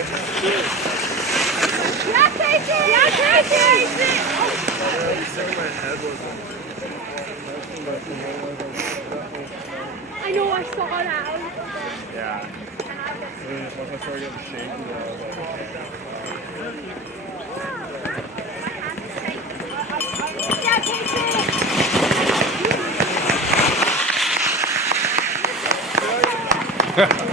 Yeah, Casey! Yeah, Casey! I know, I saw that. Yeah. And then once I started getting shaky, I was like, Yeah, Casey!